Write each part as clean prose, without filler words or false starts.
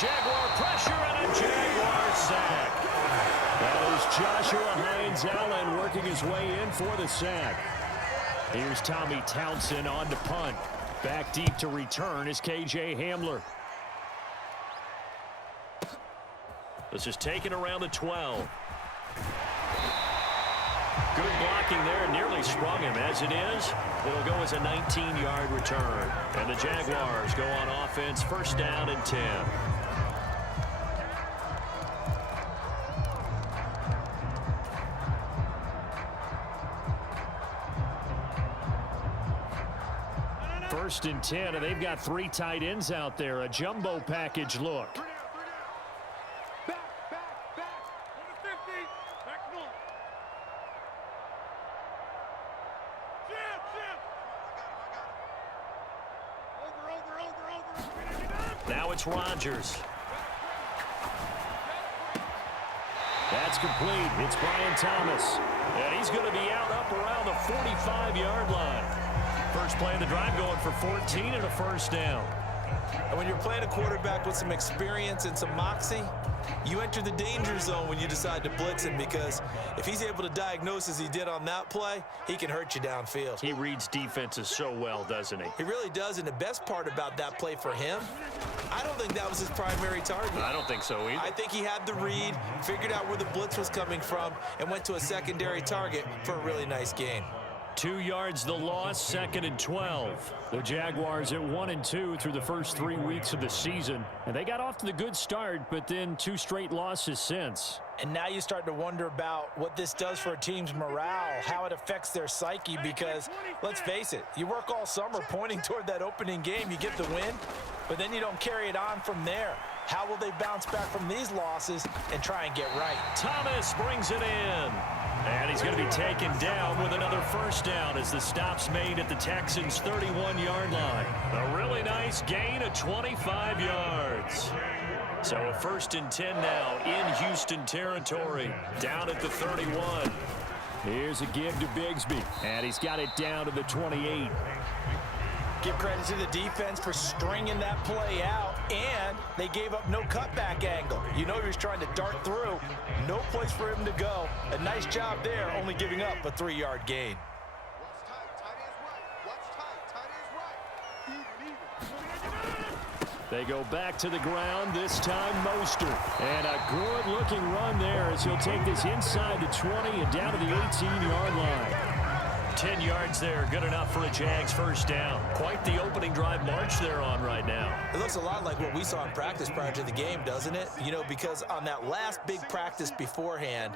Jaguar pressure and a Jaguar sack. That is Joshua Hines-Allen working his way in for the sack. Here's Tommy Townsend on to punt. Back deep to return is K.J. Hamler. This is taken around the 12. Good blocking there. Nearly sprung him. As it is, it'll go as a 19-yard return. And the Jaguars go on offense, first down and 10. First and 10, and they've got 3 tight ends out there. A jumbo package look. Now it's Rodgers. That's complete. It's Brian Thomas. And he's going to be out up around the 45-yard line. First play of the drive going for 14 and a first down. And when you're playing a quarterback with some experience and some moxie, you enter the danger zone when you decide to blitz him, because if he's able to diagnose as he did on that play, he can hurt you downfield. He reads defenses so well, doesn't he? He really does, and the best part about that play for him, I don't think that was his primary target. I don't think so either. I think he had the read, figured out where the blitz was coming from, and went to a secondary target for a really nice gain. 2 yards the loss, second and 12. The Jaguars at 1-2 through the first 3 weeks of the season. And they got off to the good start, but then 2 straight losses since. And now you start to wonder about what this does for a team's morale, how it affects their psyche, because let's face it, you work all summer pointing toward that opening game, you get the win, but then you don't carry it on from there. How will they bounce back from these losses and try and get right? Thomas brings it in. And he's going to be taken down with another first down as the stop's made at the Texans' 31-yard line. A really nice gain of 25 yards. So a first and 10 now in Houston territory, down at the 31. Here's a give to Bigsby, and he's got it down to the 28. Give credit to the defense for stringing that play out, and they gave up no cutback angle. You know he was trying to dart through. No place for him to go. A nice job there, only giving up a 3-yard gain. They go back to the ground, this time Mostert. And a good-looking run there as he'll take this inside the 20 and down to the 18-yard line. 10 yards there, good enough for a Jags first down. Quite the opening drive march they're on right now. It looks a lot like what we saw in practice prior to the game, doesn't it? You know, because on that last big practice beforehand,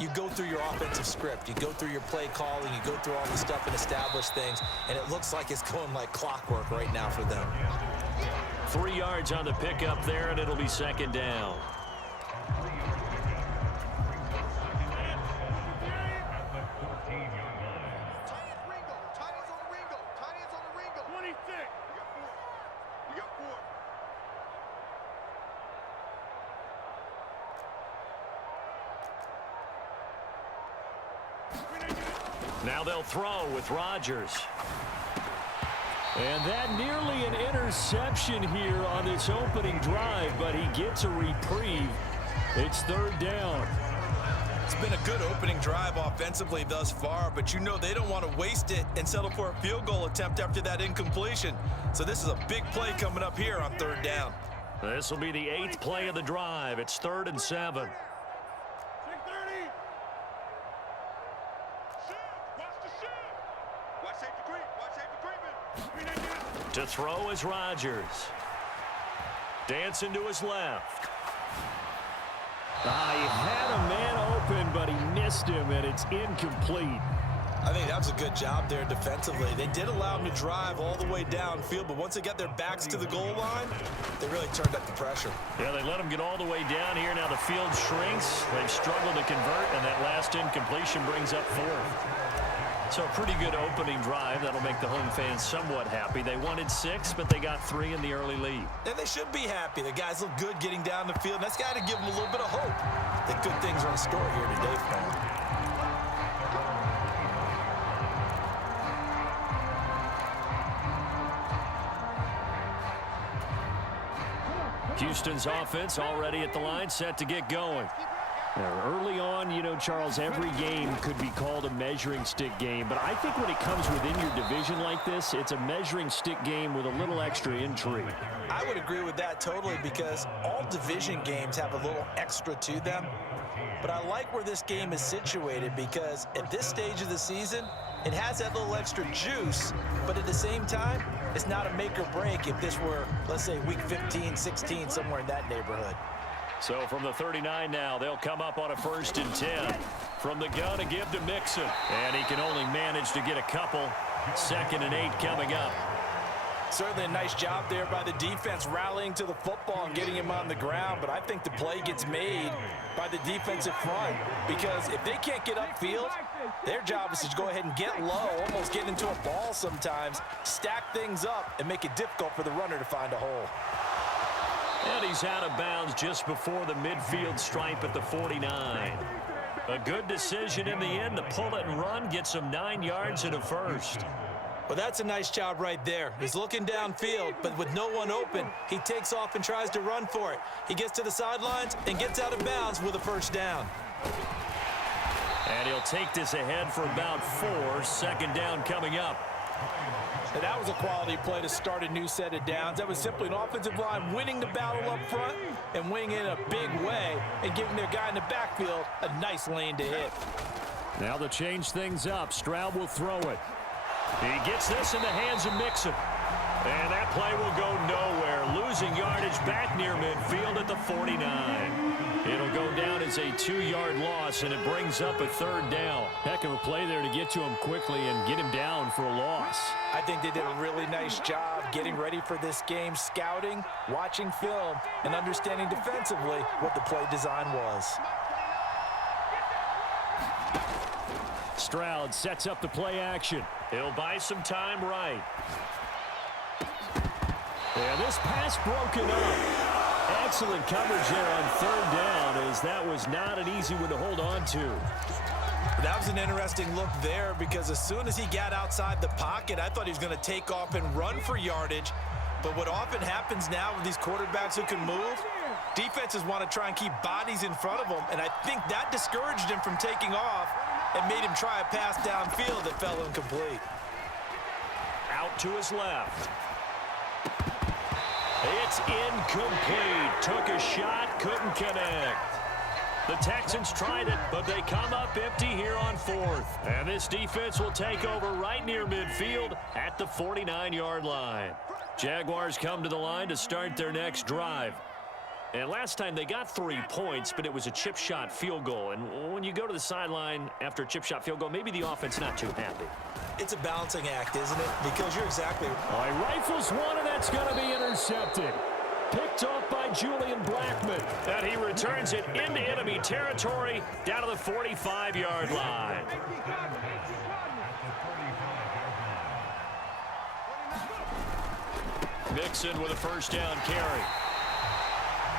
you go through your offensive script. You go through your play calling. You go through all the stuff and establish things. And it looks like it's going like clockwork right now for them. 3 yards on the pickup there, and it'll be second down. Now they'll throw with Rodgers. And that nearly an interception here on this opening drive, but he gets a reprieve. It's third down. It's been a good opening drive offensively thus far, but you know they don't want to waste it and settle for a field goal attempt after that incompletion. So this is a big play coming up here on third down. This will be the 8th play of the drive. It's 3rd and 7. To throw is Rodgers. Dancing to his left. He had a man open, but he missed him, and it's incomplete. I think that was a good job there defensively. They did allow him to drive all the way downfield, but once they got their backs to the goal line, they really turned up the pressure. Yeah, they let him get all the way down here. Now the field shrinks. They've struggled to convert, and that last incompletion brings up 4th. So a pretty good opening drive. That'll make the home fans somewhat happy. They wanted 6, but they got 3 in the early lead. And they should be happy. The guys look good getting down the field. That's got to give them a little bit of hope that good things are in store here today for them. Houston's offense already at the line, set to get going. Now, early on, you know, Charles, every game could be called a measuring stick game. But I think when it comes within your division like this, it's a measuring stick game with a little extra intrigue. I would agree with that totally because all division games have a little extra to them. But I like where this game is situated because at this stage of the season, it has that little extra juice, but at the same time, it's not a make or break if this were, let's say, week 15, 16, somewhere in that neighborhood. So from the 39 now, they'll come up on a 1st and 10. From the gun, a give to Mixon. And he can only manage to get a couple. 2nd and 8 coming up. Certainly a nice job there by the defense rallying to the football and getting him on the ground, but I think the play gets made by the defensive front because if they can't get upfield, their job is to go ahead and get low, almost get into a ball sometimes, stack things up, and make it difficult for the runner to find a hole. And he's out of bounds just before the midfield stripe at the 49. A good decision in the end to pull it and run, get some 9 yards and a first. Well, that's a nice job right there. He's looking downfield, but with no one open, he takes off and tries to run for it. He gets to the sidelines and gets out of bounds with a 1st down. And he'll take this ahead for about 4. 2nd down coming up. And that was a quality play to start a new set of downs. That was simply an offensive line winning the battle up front and winning in a big way and giving their guy in the backfield a nice lane to hit. Now to change things up, Stroud will throw it. He gets this in the hands of Mixon. And that play will go nowhere. Losing yardage back near midfield at the 49. It'll go down as a 2-yard loss, and it brings up a 3rd down. Heck of a play there to get to him quickly and get him down for a loss. I think they did a really nice job getting ready for this game, scouting, watching film, and understanding defensively what the play design was. Stroud sets up the play action. He'll buy some time right. And this pass broken up. Excellent coverage there on 3rd down, as that was not an easy one to hold on to. That was an interesting look there because as soon as he got outside the pocket, I thought he was going to take off and run for yardage. But what often happens now with these quarterbacks who can move, defenses want to try and keep bodies in front of them, and I think that discouraged him from taking off and made him try a pass downfield that fell incomplete. Out to his left. It's incomplete. Took a shot, couldn't connect. The Texans tried it, but they come up empty here on 4th. And this defense will take over right near midfield at the 49-yard line. Jaguars come to the line to start their next drive. And last time they got 3 points, but it was a chip shot field goal. And when you go to the sideline after a chip shot field goal, maybe the offense not too happy. It's a balancing act, isn't it? Because you're exactly right. He rifles one, and that's going to be intercepted. Picked off by Julian Blackmon. And he returns it into enemy territory down to the 45-yard line. Mixon with a 1st down carry.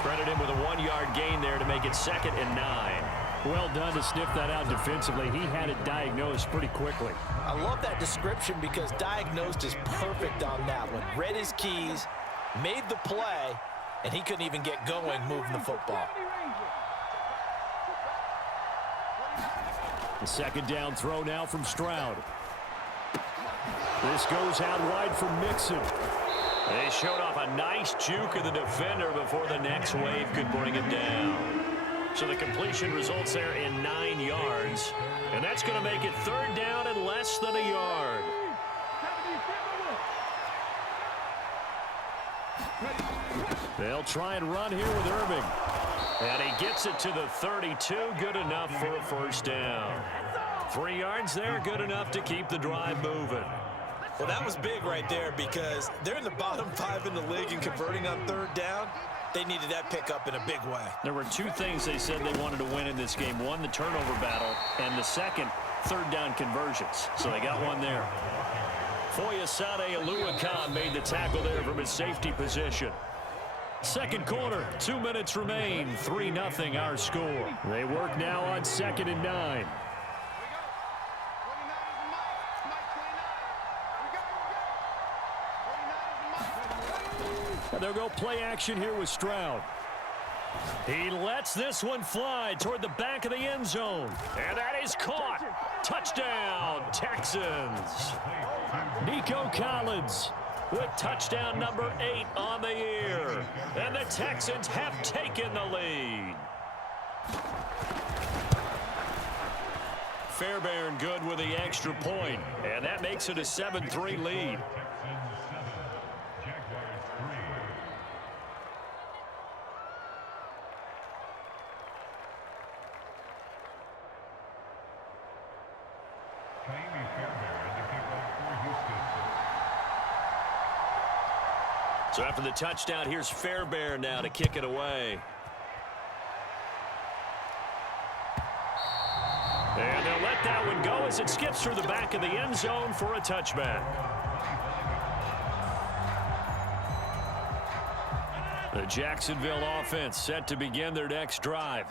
Credit him with a 1-yard gain there to make it 2nd and 9. Well done to sniff that out defensively. He had it diagnosed pretty quickly. I love that description because diagnosed is perfect on that one. Read his keys, made the play, and he couldn't even get going moving the football. The 2nd down throw now from Stroud. This goes out wide for Mixon. They showed off a nice juke of the defender before the next wave could bring him down. So the completion results there in 9 yards. And that's going to make it 3rd down and less than a yard. They'll try and run here with Irving. And he gets it to the 32. Good enough for a 1st down. 3 yards there, good enough to keep the drive moving. Well, that was big right there because they're in the bottom 5 in the league and converting on 3rd down. They needed that pickup in a big way. There were 2 things they said they wanted to win in this game. One, the turnover battle, and the second, 3rd down conversions. So they got one there. Foyesade Aluakan made the tackle there from his safety position. 2nd quarter, 2 minutes remain. 3-0 our score. They work now on 2nd and 9. And they'll go play action here with Stroud. He lets this one fly toward the back of the end zone. And that is caught. Touchdown, Texans. Nico Collins with touchdown number 8 on the year. And the Texans have taken the lead. Fairbairn good with the extra point. And that makes it a 7-3 lead. So after the touchdown, here's Fairbairn now to kick it away. And they'll let that one go as it skips through the back of the end zone for a touchback. The Jacksonville offense set to begin their next drive.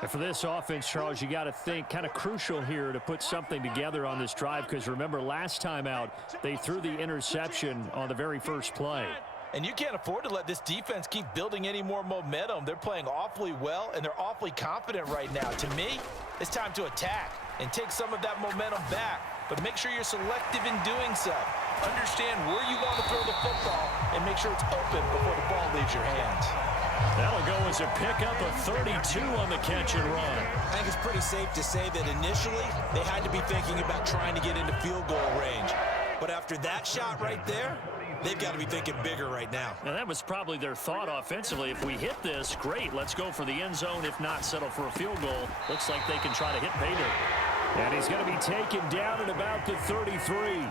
And for this offense, Charles, you got to think kind of crucial here to put something together on this drive, because remember last time out they threw the interception on the very first play. And you can't afford to let this defense keep building any more momentum. They're playing awfully well, and they're awfully confident right now. To me, it's time to attack and take some of that momentum back. But make sure you're selective in doing so. Understand where you want to throw the football and make sure it's open before the ball leaves your hands. That'll go as a pickup of 32 on the catch and run. I think it's pretty safe to say that initially they had to be thinking about trying to get into field goal range. But after that shot right there, they've got to be thinking bigger right now. And that was probably their thought offensively. If we hit this, great. Let's go for the end zone. If not, settle for a field goal. Looks like they can try to hit pay dirt. And he's going to be taken down at about the 33.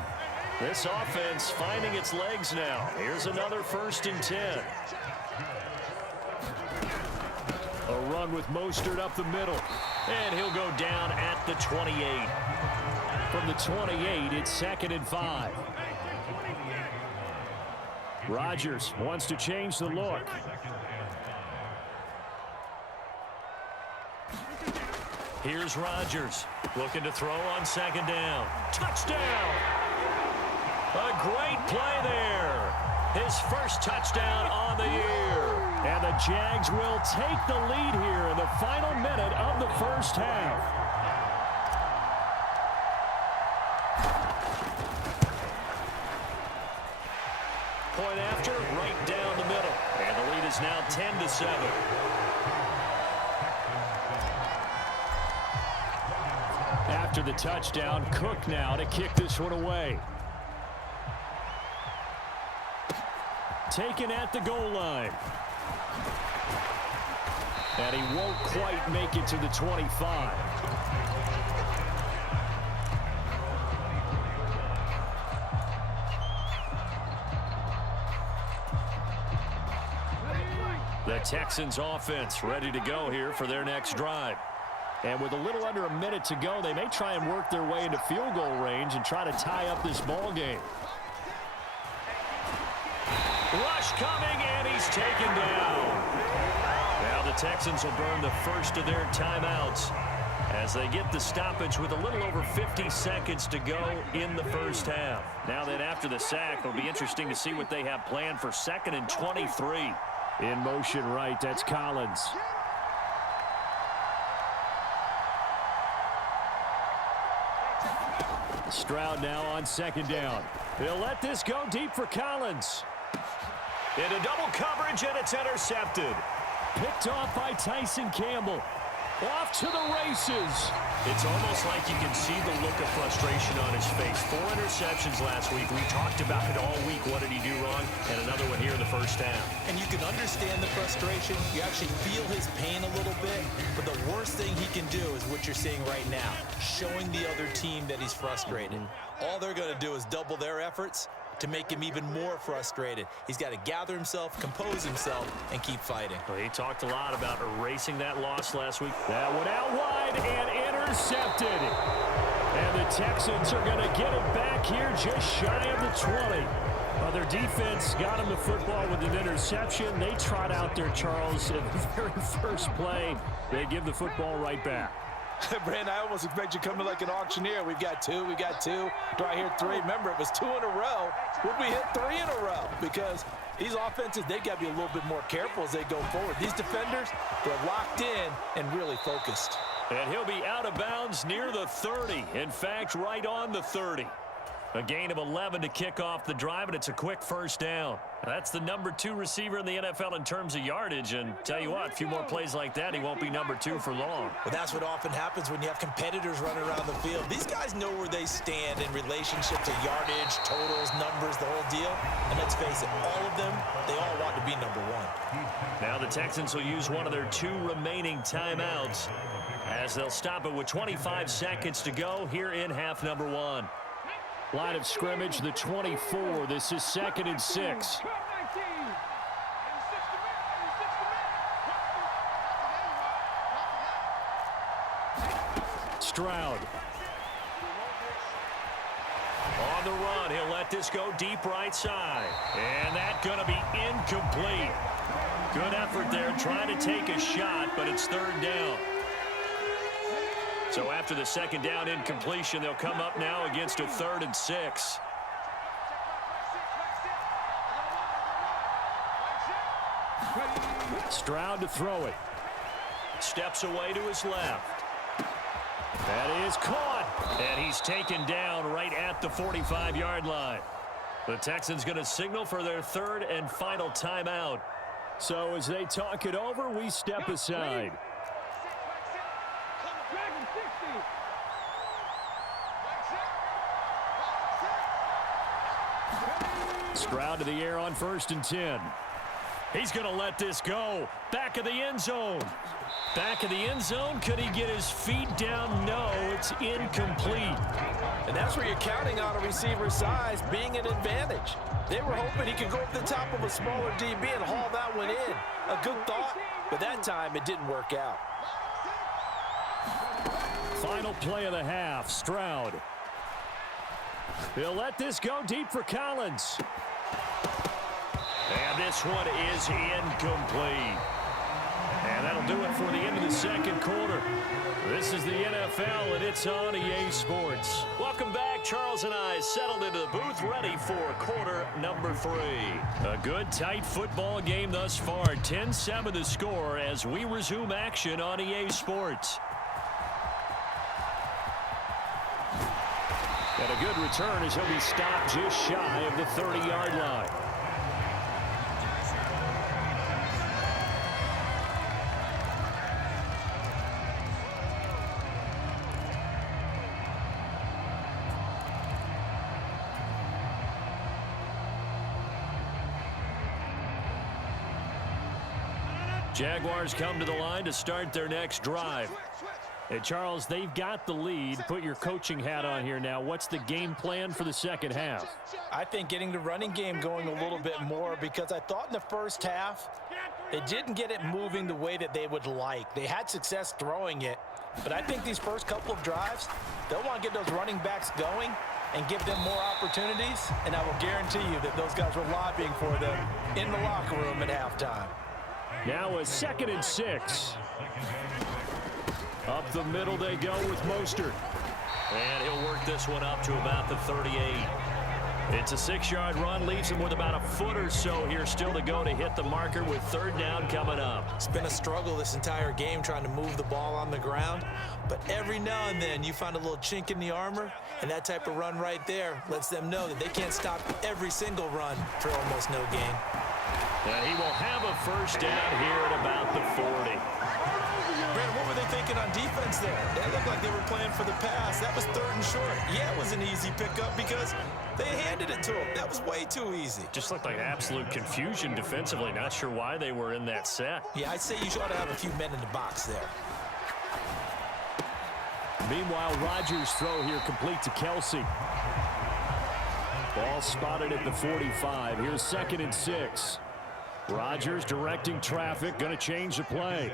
This offense finding its legs now. Here's another 1st and 10. A run with Mostert up the middle. And he'll go down at the 28. From the 28, it's 2nd and 5. Rodgers wants to change the look. Here's Rodgers looking to throw on 2nd down. Touchdown! A great play there. His first touchdown on the year. And the Jags will take the lead here in the final minute of the first half. Point after, right down the middle. And the lead is now 10-7. After the touchdown, Cook now to kick this one away. Taken at the goal line. And he won't quite make it to the 25. The Texans offense ready to go here for their next drive. And with a little under a minute to go, they may try and work their way into field goal range and try to tie up this ball game. Rush coming, and he's taken down. Now the Texans will burn the first of their timeouts as they get the stoppage with a little over 50 seconds to go in the first half. Now then, after the sack, it'll be interesting to see what they have planned for 2nd and 23. In motion right, that's Collins. Stroud now on 2nd down. He'll let this go deep for Collins. Into double coverage, and it's intercepted. Picked off by Tyson Campbell. Off to the races. It's almost like you can see the look of frustration on his face. 4 interceptions last week. We talked about it all week. What did he do wrong? And another one here in the first half. And you can understand the frustration. You actually feel his pain a little bit. But the worst thing he can do is what you're seeing right now, showing the other team that he's frustrated. All they're going to do is double their efforts to make him even more frustrated. He's got to gather himself, compose himself, and keep fighting. Well, he talked a lot about erasing that loss last week. That one out wide and intercepted. And the Texans are going to get it back here just shy of the 20. Their defense got him the football with an interception. They trot out there, Charles, in the very first play. They give the football right back. Brandon, I almost expect you coming like an auctioneer. We've got 2, we got 2. Do I hear 3? Remember, it was 2 in a row. Would we hit 3 in a row? Because These offenses, they've got to be a little bit more careful as they go forward. These defenders, they're locked in and really focused. And he'll be out of bounds near the 30. In fact, right on the 30. A gain of 11 to kick off the drive, and it's a quick first down. That's the number 2 receiver in the NFL in terms of yardage. And tell you what, a few more plays like that, he won't be number 2 for long. Well, that's what often happens when you have competitors running around the field. These guys know where they stand in relationship to yardage, totals, numbers, the whole deal. And let's face it, all of them, they all want to be number 1. Now the Texans will use one of their 2 remaining timeouts as they'll stop it with 25 seconds to go here in half number 1. Line of scrimmage, the 24. This is 2nd and 6. Stroud. On the run, he'll let this go deep right side. And that's going to be incomplete. Good effort there, trying to take a shot, but it's 3rd down. So after the 2nd down incompletion, they'll come up now against a 3rd and 6. Stroud to throw it. Steps away to his left. That is caught. And he's taken down right at the 45-yard line. The Texans going to signal for their 3rd and final timeout. So as they talk it over, we step aside. Stroud to the air on 1st and 10. He's going to let this go. Back of the end zone. Back of the end zone. Could he get his feet down? No, it's incomplete. And that's where you're counting on a receiver's size being an advantage. They were hoping he could go up the top of a smaller DB and haul that one in. A good thought, but that time it didn't work out. Final play of the half, Stroud. He'll let this go deep for Collins. And this one is incomplete. And that'll do it for the end of the 2nd quarter. This is the NFL, and it's on EA Sports. Welcome back. Charles and I settled into the booth, ready for quarter number 3. A good, tight football game thus far. 10-7 the score as we resume action on EA Sports. And a good return as he'll be stopped just shy of the 30-yard line. Jaguars come to the line to start their next drive. Hey, Charles, they've got the lead. Put your coaching hat on here now. What's the game plan for the 2nd half? I think getting the running game going a little bit more, because I thought in the first half they didn't get it moving the way that they would like. They had success throwing it, but I think these first couple of drives, they'll want to get those running backs going and give them more opportunities, and I will guarantee you that those guys were lobbying for them in the locker room at halftime. Now a 2nd and 6. Up the middle they go with Mostert. And he'll work this one up to about the 38. It's a 6-yard run, leaves him with about a foot or so here still to go to hit the marker with 3rd down coming up. It's been a struggle this entire game trying to move the ball on the ground, but every now and then you find a little chink in the armor, and that type of run right there lets them know that they can't stop every single run for almost no gain. And he will have a 1st down here at about the 40. Brandon, what were they thinking on defense there? They looked like they were playing for the pass. That was 3rd and short. Yeah, it was an easy pickup because they handed it to him. That was way too easy. Just looked like absolute confusion defensively. Not sure why they were in that set. Yeah, I'd say you ought to have a few men in the box there. Meanwhile, Rodgers' throw here complete to Kelsey. Ball spotted at the 45. Here's 2nd and 6. Rodgers directing traffic, going to change the play.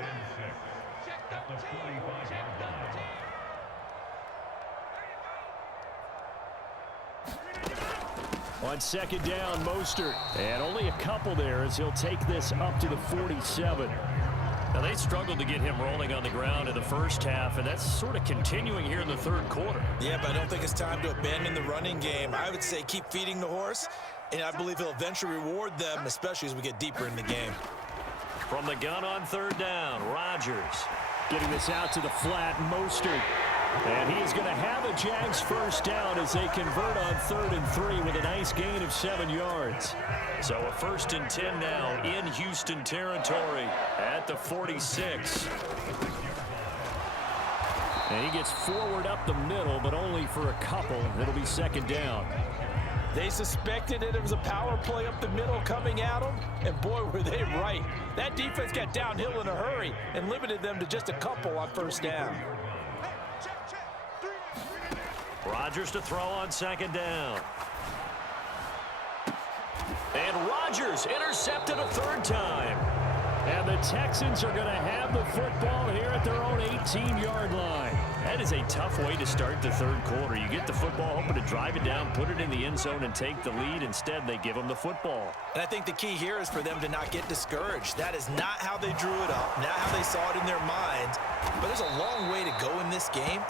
On 2nd down, Mostert. And only a couple there as he'll take this up to the 47. Now, they struggled to get him rolling on the ground in the first half, and that's sort of continuing here in the 3rd quarter. Yeah, but I don't think it's time to abandon the running game. I would say keep feeding the horse and I believe he'll eventually reward them, especially as we get deeper in the game. From the gun on third down, Rodgers. Getting this out to the flat, Mostert. And he's going to have a Jags first down as they convert on 3rd and 3 with a nice gain of 7 yards. So a 1st and 10 now in Houston territory at the 46. And he gets forward up the middle, but only for a couple. It'll be 2nd down. They suspected it was a power play up the middle coming at them, and boy, were they right. That defense got downhill in a hurry and limited them to just a couple on 1st down. Rodgers to throw on 2nd down. And Rodgers intercepted a 3rd time. And the Texans are going to have the football here at their own 18-yard line. That is a tough way to start the 3rd quarter. You get the football, hoping to drive it down, put it in the end zone, and take the lead. Instead, they give them the football. And I think the key here is for them to not get discouraged. That is not how they drew it up, not how they saw it in their minds. But there's a long way to go in this game.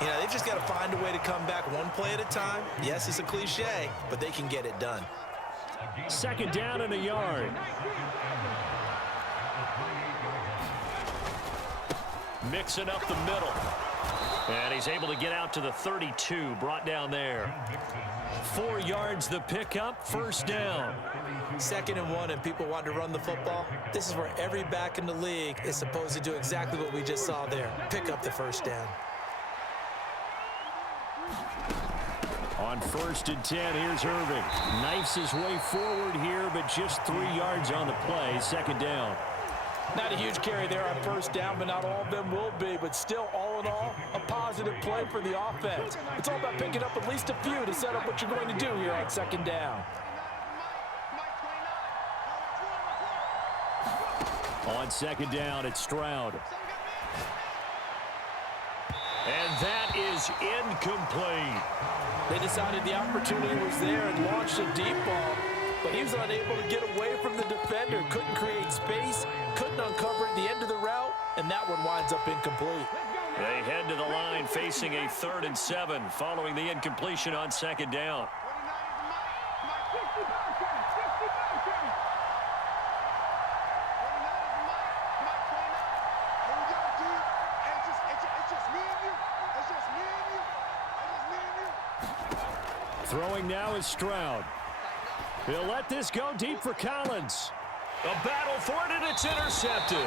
You know, they've just got to find a way to come back one play at a time. Yes, it's a cliche, but they can get it done. 2nd down and a yard. Mixing up the middle. And he's able to get out to the 32, brought down there. 4 yards the pickup, 1st down. 2nd and 1, and people want to run the football. This is where every back in the league is supposed to do exactly what we just saw there. Pick up the 1st down. On 1st and 10, here's Irving. Knifes his way forward here, but just 3 yards on the play. 2nd down. Not a huge carry there on 1st down, but not all of them will be. But still, all in all, a positive play for the offense. It's all about picking up at least a few to set up what you're going to do here on 2nd down. On 2nd down, it's Stroud. And that is incomplete. They decided the opportunity was there and launched a deep ball, but he was unable to get away from the defender. Couldn't create space, couldn't uncover at the end of the route, and that one winds up incomplete. They head to the line facing a 3rd and 7 following the incompletion on 2nd down. Throwing now is Stroud. He'll let this go deep for Collins. A battle for it, and it's intercepted.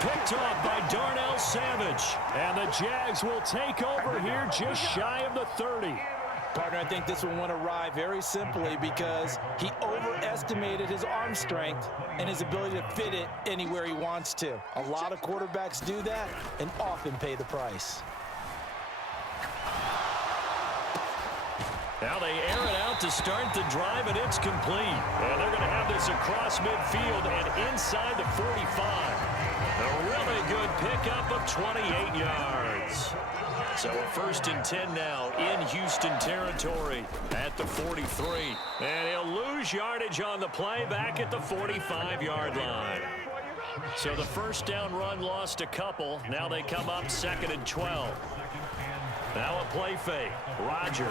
Picked off by Darnell Savage. And the Jags will take over here just shy of the 30. Partner, I think this one went awry very simply because he overestimated his arm strength and his ability to fit it anywhere he wants to. A lot of quarterbacks do that and often pay the price. Now they air it out to start the drive, and it's complete. And they're going to have this across midfield and inside the 45. A really good pickup of 28 yards. So a 1st and 10 now in Houston territory at the 43. And he'll lose yardage on the play back at the 45-yard line. So the 1st down run lost a couple. Now they come up 2nd and 12. Now a play fake. Rodgers.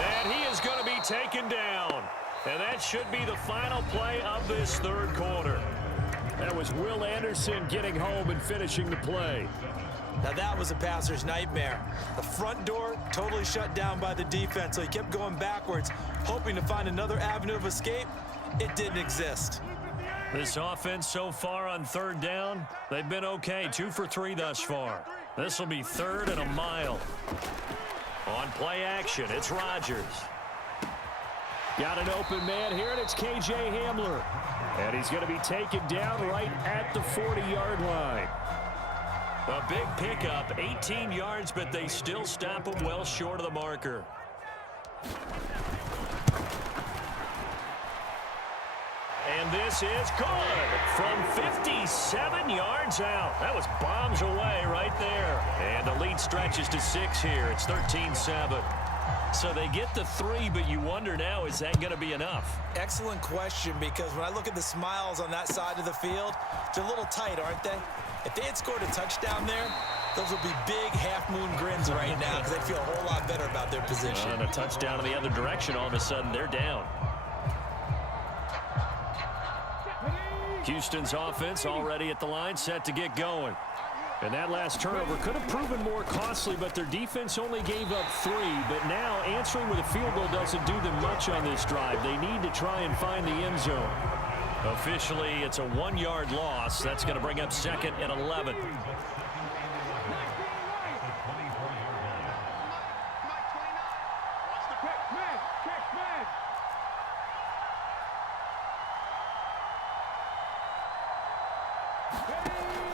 And he is going to be taken down. And that should be the final play of this 3rd quarter. That was Will Anderson getting home and finishing the play. Now that was a passer's nightmare. The front door totally shut down by the defense, so he kept going backwards, hoping to find another avenue of escape. It didn't exist. This offense so far on 3rd down, they've been okay. 2 for 3 thus far. This will be 3rd and a mile. On play action, it's Rodgers. Got an open man here, and it's K.J. Hamler. And he's going to be taken down right at the 40-yard line. A big pickup, 18 yards, but they still stop him well short of the marker. And this is good from 57 yards out. That was bombs away right there. And the lead stretches to 6 here. It's 13-7. So they get the 3, but you wonder now, is that going to be enough? Excellent question, because when I look at the smiles on that side of the field, they're a little tight, aren't they? If they had scored a touchdown there, those would be big half-moon grins right now because they'd feel a whole lot better about their position. And a touchdown in the other direction, all of a sudden, they're down. Houston's offense already at the line, set to get going. And that last turnover could have proven more costly, but their defense only gave up 3. But now answering with a field goal doesn't do them much on this drive. They need to try and find the end zone. Officially, it's a 1-yard loss. That's going to bring up 2nd and 11.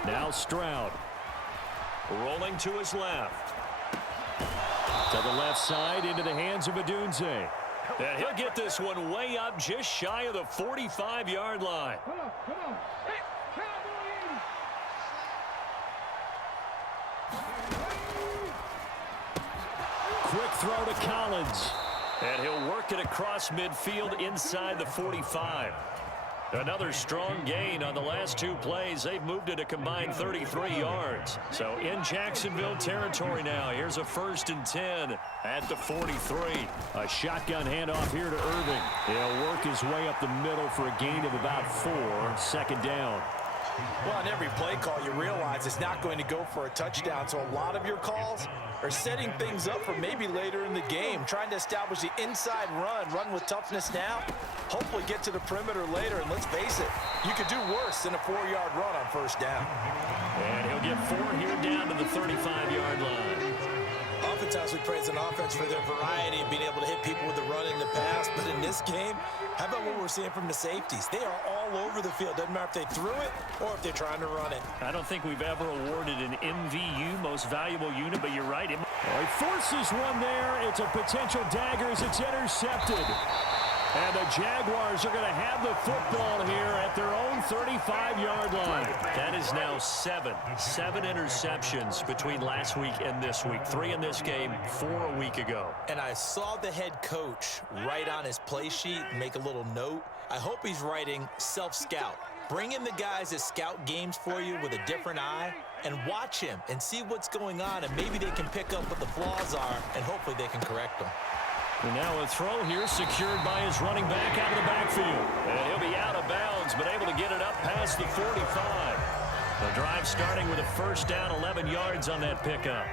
Now Stroud. Rolling to his left. To the left side, into the hands of Adunze. And he'll get this one way up, just shy of the 45-yard line. Quick throw to Collins. And he'll work it across midfield inside the 45. Another strong gain on the last 2 plays. They've moved it a combined 33 yards. So in Jacksonville territory now. Here's a 1st and 10 at the 43. A shotgun handoff here to Irving. He'll work his way up the middle for a gain of about 4. 2nd down. Well, on every play call, you realize it's not going to go for a touchdown. So a lot of your calls are setting things up for maybe later in the game, trying to establish the inside run with toughness now, hopefully get to the perimeter later. And let's face it, you could do worse than a 4-yard run on 1st down. And he'll get 4 here down to the 35-yard line. Oftentimes we praise an offense for their variety and being able to hit people with the run in the pass. But in this game, how about what we're seeing from the safeties? They are all over the field. Doesn't matter if they threw it or if they're trying to run it. I don't think we've ever awarded an MVU, most valuable unit, but you're right. He forces one there. It's a potential dagger as it's intercepted. And the Jaguars are going to have the football here at their own 35-yard line. That is now 7 interceptions between last week and this week. 3 in this game, 4 a week ago. And I saw the head coach write on his play sheet, make a little note. I hope he's writing self-scout. Bring in the guys that scout games for you with a different eye and watch him and see what's going on, and maybe they can pick up what the flaws are, and hopefully they can correct them. And now a throw here secured by his running back out of the backfield. And he'll be out of bounds, but able to get it up past the 45. The drive starting with a 1st down, 11 yards on that pickup.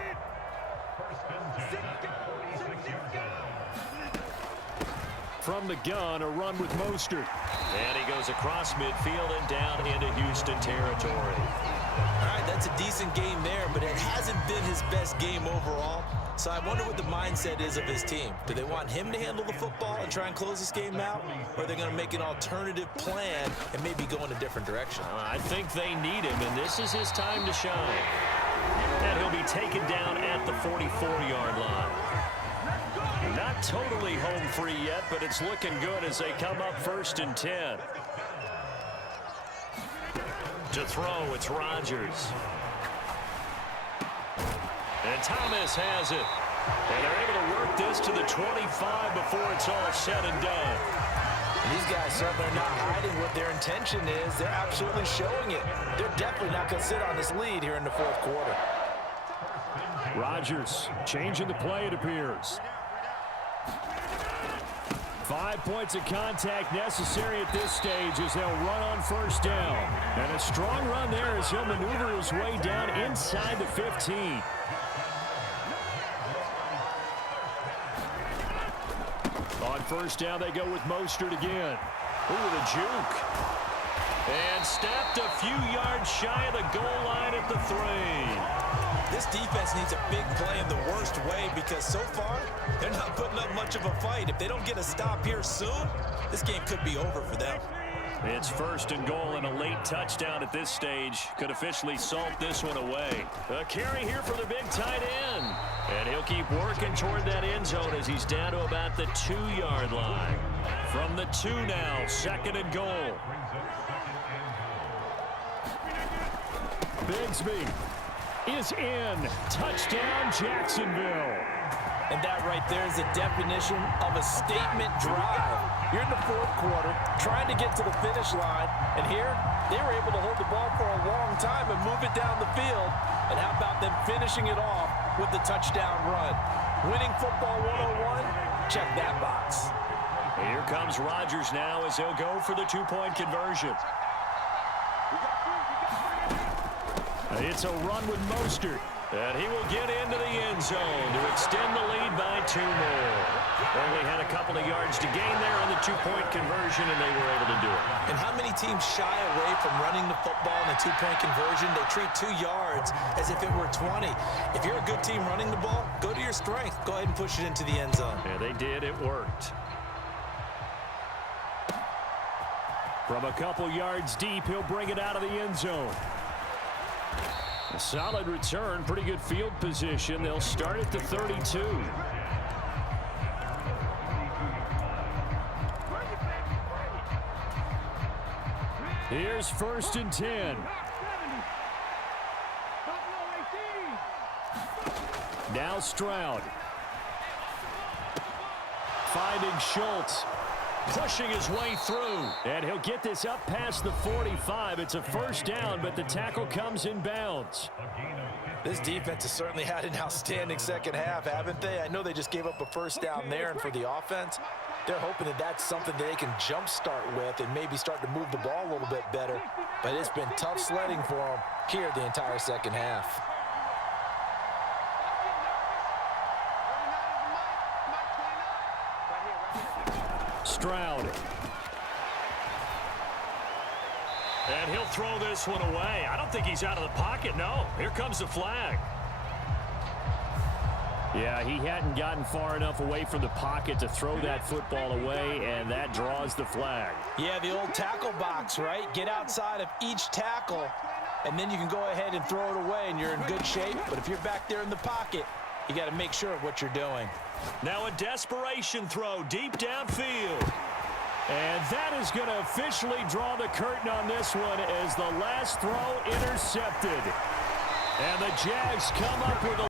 From the gun, a run with Mostert. And he goes across midfield and down into Houston territory. All right, that's a decent game there, but it hasn't been his best game overall. So I wonder what the mindset is of his team. Do they want him to handle the football and try and close this game out? Or are they going to make an alternative plan and maybe go in a different direction? I think they need him, and this is his time to shine. And he'll be taken down at the 44-yard line. Not totally home free yet, but it's looking good as they come up 1st and 10. To throw, it's Rodgers. And Thomas has it. And they're able to work this to the 25 before it's all said and done. And these guys certainly are not hiding what their intention is. They're absolutely showing it. They're definitely not going to sit on this lead here in the 4th quarter. Rodgers changing the play, it appears. 5 points of contact necessary at this stage as they'll run on 1st down. And a strong run there as he'll maneuver his way down inside the 15. On 1st down, they go with Mostert again. Ooh, the juke. And snapped a few yards shy of the goal line at the 3. This defense needs a big play in the worst way because so far, they're not putting up much of a fight. If they don't get a stop here soon, this game could be over for them. It's 1st and goal, and a late touchdown at this stage could officially salt this one away. A carry here for the big tight end. And he'll keep working toward that end zone as he's down to about the 2-yard line. From the 2 now, 2nd and goal. Bigsby is in. Touchdown, Jacksonville. And that right there is the definition of a statement drive. You're in the 4th quarter, trying to get to the finish line, and here they were able to hold the ball for a long time and move it down the field. And how about them finishing it off with the touchdown run? Winning football 101, check that box. Here comes Rodgers now as he'll go for the 2-point conversion. it's a run with Mostert. And he will get into the end zone to extend the lead by 2 more. Only had a couple of yards to gain there on the 2-point conversion, and they were able to do it. And how many teams shy away from running the football in a 2-point conversion? They treat 2 yards as if it were 20. If you're a good team running the ball, go to your strength. Go ahead and push it into the end zone. Yeah, they did. It worked. From a couple yards deep, he'll bring it out of the end zone. A solid return, pretty good field position. They'll start at the 32. Here's 1st and 10. Now Stroud. Finding Schultz. Pushing his way through. And he'll get this up past the 45. It's a 1st down, but the tackle comes in bounds. This defense has certainly had an outstanding second half, haven't they? I know they just gave up a 1st down there, and for the offense, they're hoping that that's something that they can jumpstart with and maybe start to move the ball a little bit better. But it's been tough sledding for them here the entire second half. Stroud. And he'll throw this one away. I don't think he's out of the pocket, no. Here comes the flag. Yeah, he hadn't gotten far enough away from the pocket to throw that football away, and that draws the flag. Yeah, the old tackle box, right? Get outside of each tackle, and then you can go ahead and throw it away, and you're in good shape. But if you're back there in the pocket, you got to make sure of what you're doing. Now a desperation throw deep downfield. And that is going to officially draw the curtain on this one as the last throw intercepted. And the Jags come up with a